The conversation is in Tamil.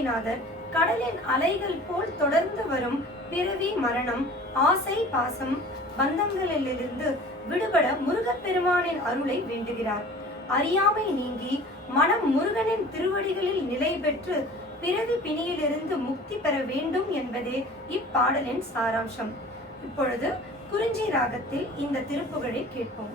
அருணகிரிநாதர் கடலின் அலைகள் போல் தொடர்ந்து வரும் பிறவி மரணம் ஆசை பாசம் பந்தங்களிலிருந்து விடுபட முருகப்பெருமானின் அருளை வேண்டுகிறார். அறியாமை நீங்கி மனம் முருகனின் திருவடிகளில் நிலை பெற்று பிறவி பிணியிலிருந்து முக்தி பெற வேண்டும் என்பதே இப்பாடலின் சாராம்சம். இப்பொழுது குறிஞ்சி ராகத்தில் இந்த திருப்புகழை கேட்போம்.